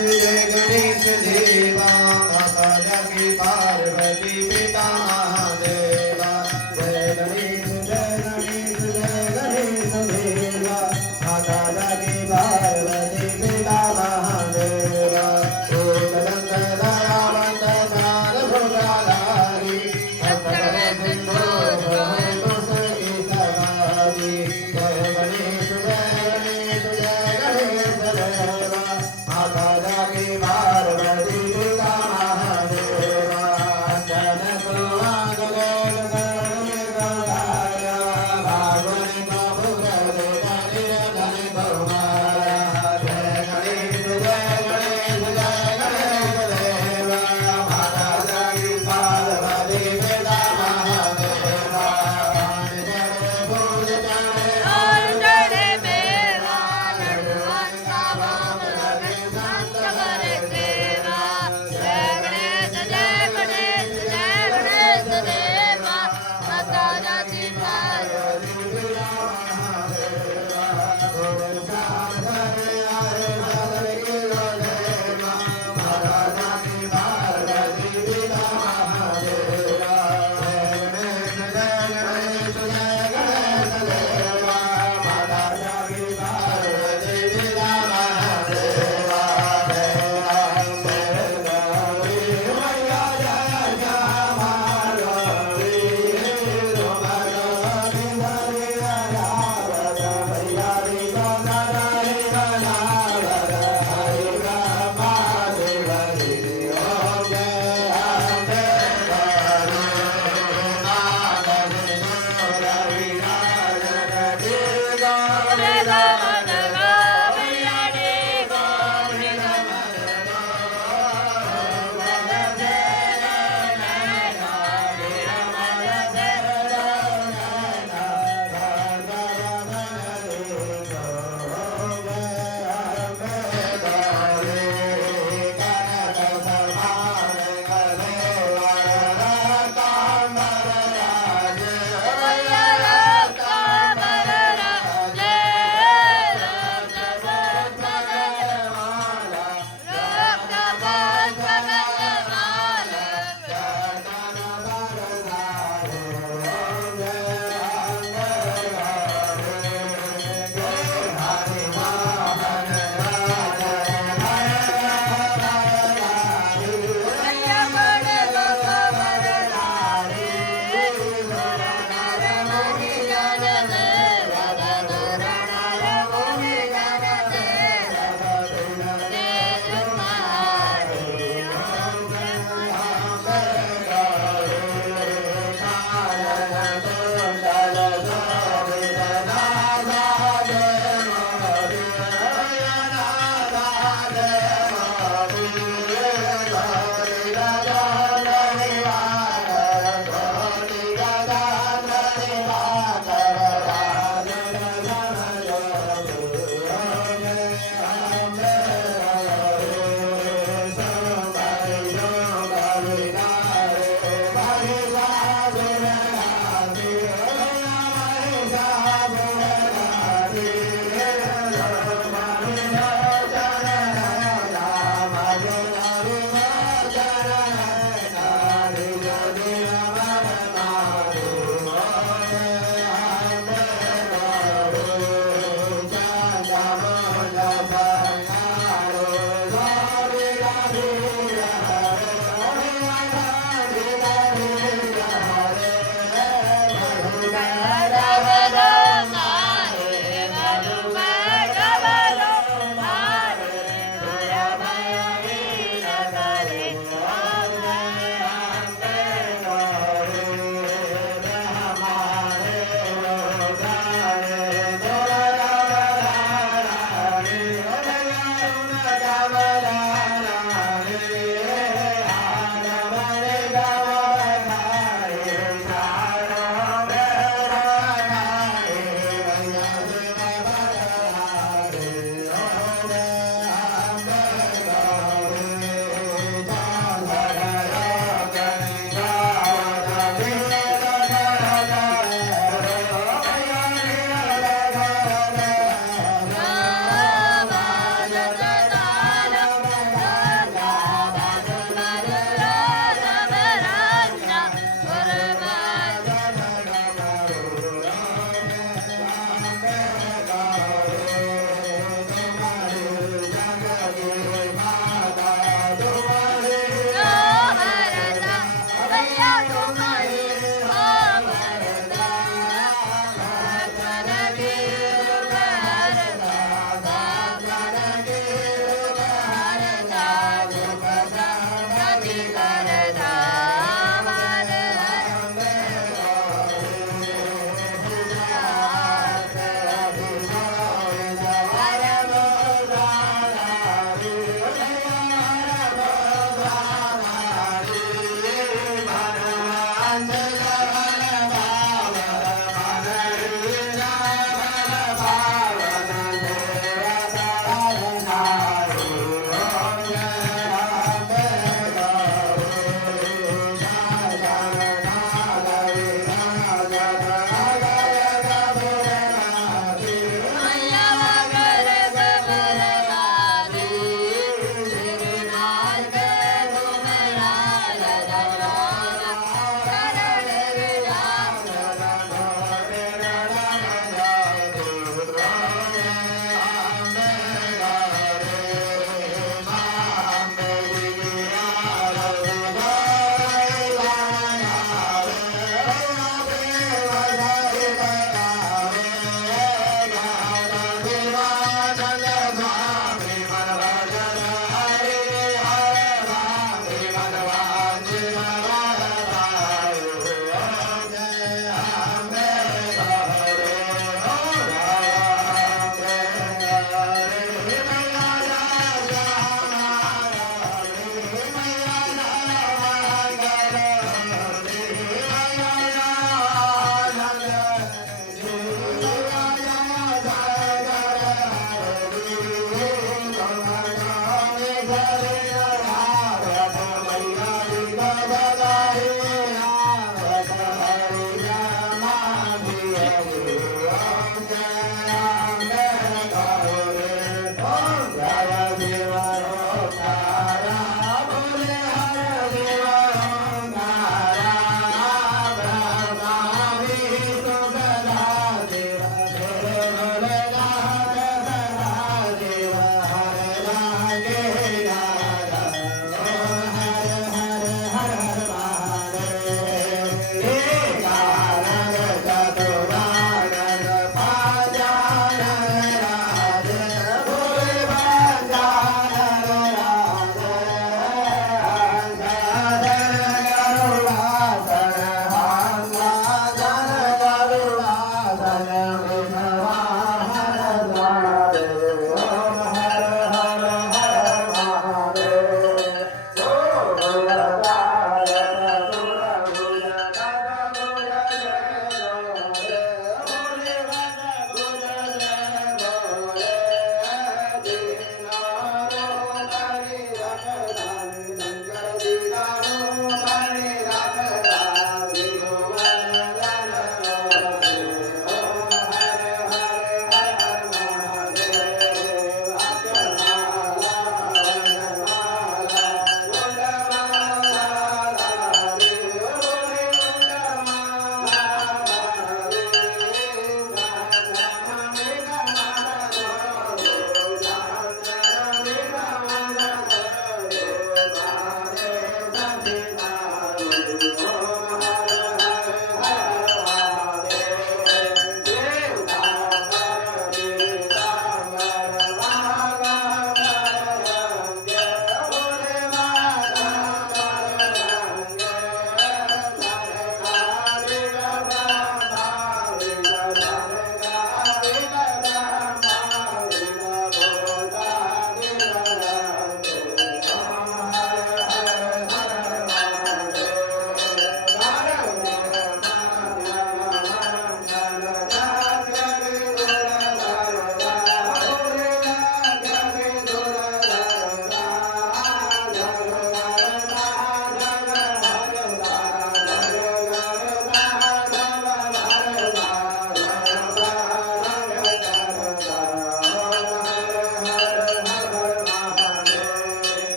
गणेश देवा माता जाकी पार्वती पिता महादेवा जय गणेश देवा माता जाकी पार्वती पिता महादेवा एक दंत दयावंत काल भुजाधारी अष्टकर सिंधु भवतु सखी सवारी जय गणेश देवा माता जाकी पार्वती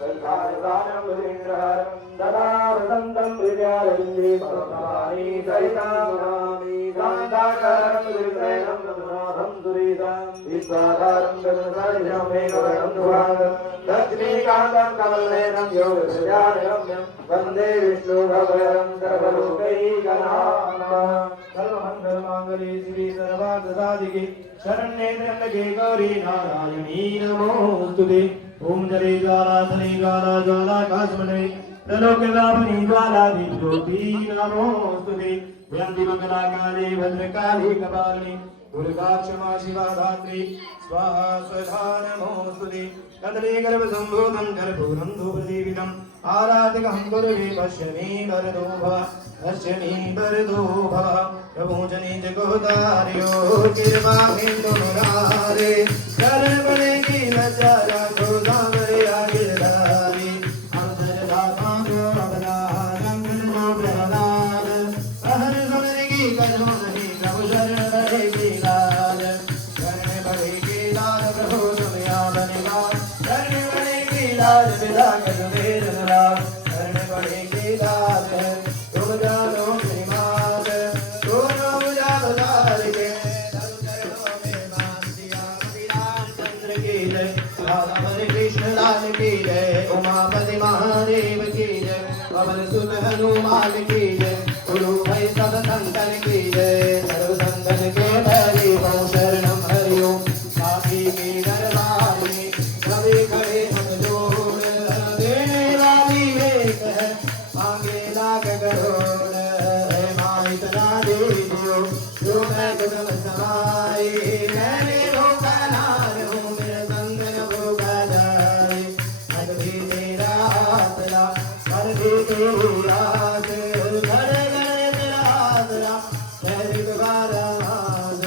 सल्लायदानं विन्द्रहरं सदा वसन्तं विद्यारविन्दे परमभवानी सहितामनामि शान्ताकारं दुर्गैनं रघुनाथं सुरेशं विश्वाधारं गगनसदृशं मेघवर्णं दुर्वागं लक्ष्मीकान्तं कमलनयनं योगसुजानगम्यं वन्दे विष्णुभवरं सर्वलोकैकनाथं सर्वमङ्गलमाङ्गल्ये शिवे सर्वार्थसाधिके शरण्ये त्र्यम्बके गौरी नारायणी नमोस्तुते ओम जले ज्वाला तले ज्वाला ज्वाला काशमणे प्रलोकव्यापिनी ज्वाला ज्योति नमोस्तुते वयंति मंगलाकाले भद्रकाले कपालिनी दुर्गा क्षमा शिवा धात्री स्वाहा स्वधा नमोस्तुते कदले गर्भसम्भूतं कर्पूरं धूपदीपितम् आराधिकं गुरुवे पश्यमे वरदो भव प्रभुजने जगोदार्यो कृपासिन्धु मुरारे शरणपणे की लज्जा राखो सामरे आगिरधारी अंतरदाता को अवदारं कृष्णो प्रहलाद अहर समर की कजो नहीं प्रभु शरण बड़े की लाल शरण बड़े की लाल प्रभु तुम्या बनेगा शरण बड़े की लाल विदा कर वेद राम शरण बड़े की लाल तुम जानो श्रीमान दोनों मुझा बदार के चरणों में मान दिया रामचंद्र की जय राधा कृष्ण लाल की जय उमापति महादेव की जय पवन सुत हनुमान की जय गुरु भाई सब संतन की जय सर्व संतन के हरि ओम शरणम हरि ओम साथी की दरबार में सभी खड़े हम जोड़ देने वाली एक है आगे लाख करोड़ है माई तना दे दियो जो मैं गुरु समाई मैंने भूखा नार हूँ मेरे बंधन भूखा जाए मन भी तेरा आसरा मन भी तेरी आस घड़े घड़े तेरा आसरा शहर तुम्हारा आस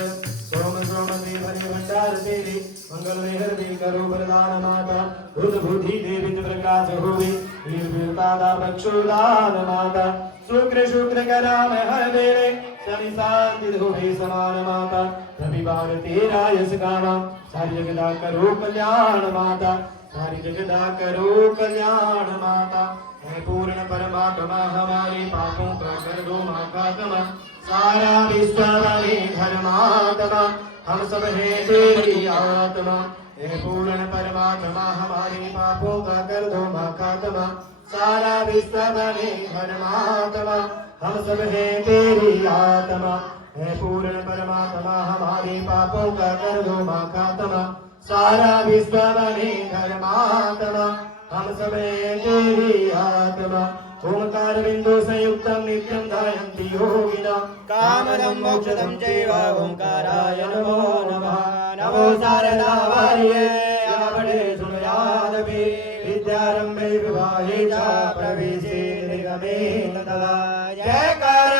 सोम सोम श्री हरि भंडार तेरी मंगल मेहर दी करो प्रदान माता बुद्ध बुद्धि देवी प्रकाश होवे वीर वीरता दा बक्षुदान माता शुक्र शुक्र करा में हर वेले शनि शांति होवे समान माता रविवार तेरा यश गाना सारी जगदा करो कल्याण माता सारी जगदा करो कल्याण माता हे पूर्ण परमात्मा हमारे पापों का कर दो महात्मा सारा विश्व वाले धर्मात्मा हम सब है तेरी आत्मा हे पूर्ण परमात्मा हमारे पापों का कर दो महात्मा सारा विश्व वाले धर्मात्मा हम सब है तेरी आत्मा हे पूर्ण परमात्मा हमारे पापों का कर दो महात्मा सारा विश्व बने धर्मात्मा हम सब तेरी आत्मा ओंकार बिंदु संयुक्तं नित्यं ध्यायन्ति योगिना कामदं मोक्षदं चैव ओंकाराय नमो नमः नमो शारदावर्ये यावडे सुनयादपि विद्यारम्भे विवाहे च प्रवेशे निगमे तदा जयकार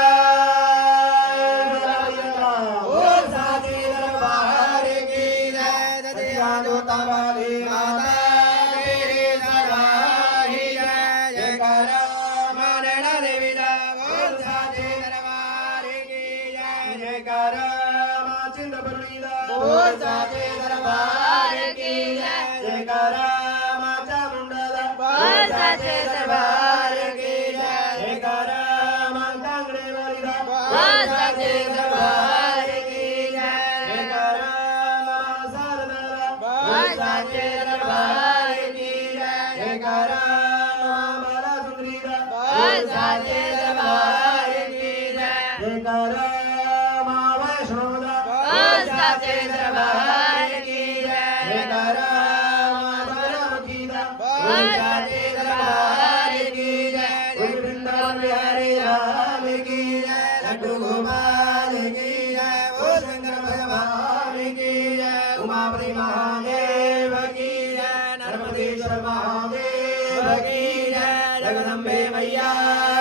जगदम्बे मैया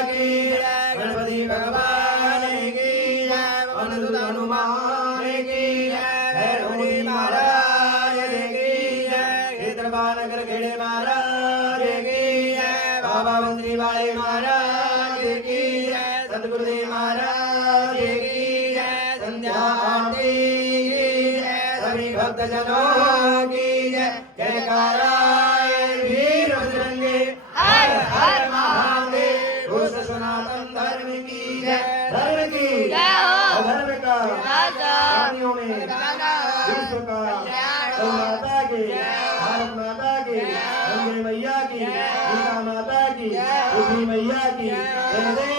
की गणपति भगवान की अनुसुत हनुमान की भैरवी महाराज की क्षेत्रपाल नगर खेड़े महाराज की बाबा मंत्री वाले महाराज की सतगुरुदेव महाराज की संध्या आरती सभी भक्तजनों की जयकारा वीर बजरंग हर महादेव। बोल सनातन धर्म की जय, धर्म की जय हो। धर्म का राजा प्राणियों में राजा विश्व का कल्याण गौ माता की, जय। भारत माता की, जय। गंगे मैया की, जय। गीता माता की, जय। पृथ्वी मैया की, जय। जय